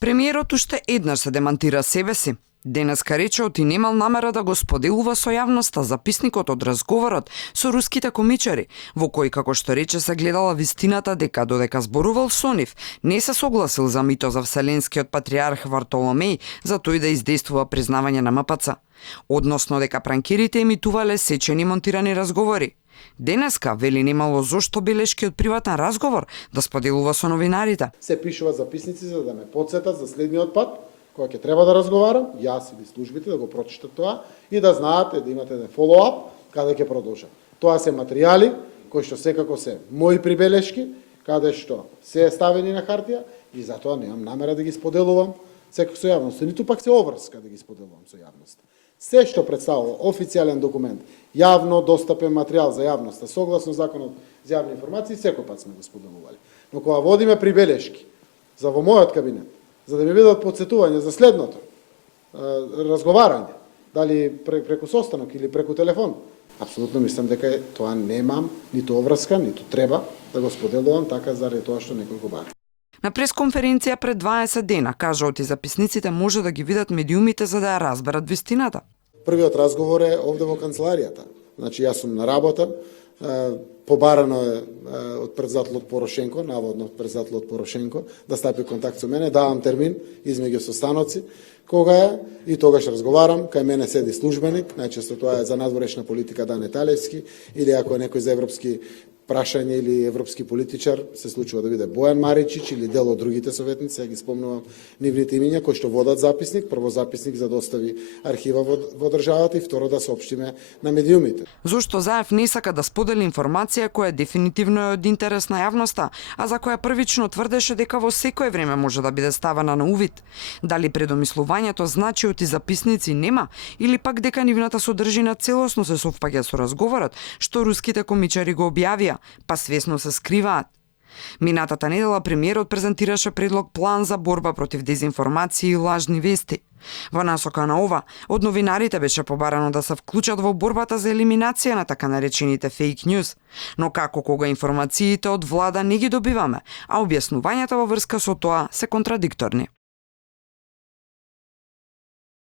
Премиерот уште еднаш се демантира себе си. Денеска рече оти немал намера да го споделува со јавноста записникот од разговорот со руските комичари, во кој, како што рече, се гледала вистината дека додека зборувал со нив, не се согласил за мито за Вселенскиот патриарх Вартоломеј за тој да издействува признавање на МПЦ, односно дека пранкерите емитувале сечени монтирани разговори. Денеска, вели, немало зошто белешки од приватен разговор да споделува со новинарите. Се пишуваат записници за да ме потсетат за следниот пат, кога ќе треба да разговарам, јас или службите да го прочитат тоа и да знаат, да имате еден фоллоуап каде ќе продолжат. Тоа се материјали кои што секако се мои прибелешки, каде што се е ставени на хартија и затоа немам намера да ги споделувам секако со јавноста, ниту пак се обврска да ги споделувам со јавноста. Се што представува официјален документ, јавно достапен материјал за јавноста, согласно законот за јавни информации, секој пат сме го споделували. Но кога водиме прибелешки за во мојот кабинет, за да ми бидат подсетувања за следното разговарање, дали преку состанок или преку телефон, апсолутно мислам дека тоа немам ниту обврска, ниту треба да го споделувам така заради тоа што некој го бара. На пресконференција пред 20 дена, кажа оти записниците може да ги видат медиумите за да ја разберат вистината. Првиот разговор е овде во канцеларијата. Значи, јас сум на работа, побарано е од председателот Порошенко, наводно од председателот Порошенко, да стапи контакт со мене, давам термин измеѓу состаноци, кога е, и тогаш разговарам, кај мене седи службеник, најчесто тоа е за надворешна политика Дане Талевски, или ако е некој за европски прашање или европски политичар, се случува да биде Бојан Маричич или дел од другите советници, ја ги спомнувам нивните имиња кои што водат записник, прво записник за да остави архива во државата и второ да соопштиме на медиумите. Зошто Заев не сака да сподели информација која дефинитивно е од интерес на јавноста, а за која првично тврдеше дека во секое време може да биде ставена на увид? Дали предомислувањето значи оти записници нема или пак дека нивната содржина целосно се совпаѓа со разговорот што руските комичари го објавија, па свесно се скриваат? Минатата недела премиерот презентираше предлог план за борба против дезинформација и лажни вести. Во насока на ова, од новинарите беше побарано да се вклучат во борбата за елиминација на така наречените фейк ньюс. Но како кога информациите од влада не ги добиваме, а објаснувањата во врска со тоа се контрадикторни.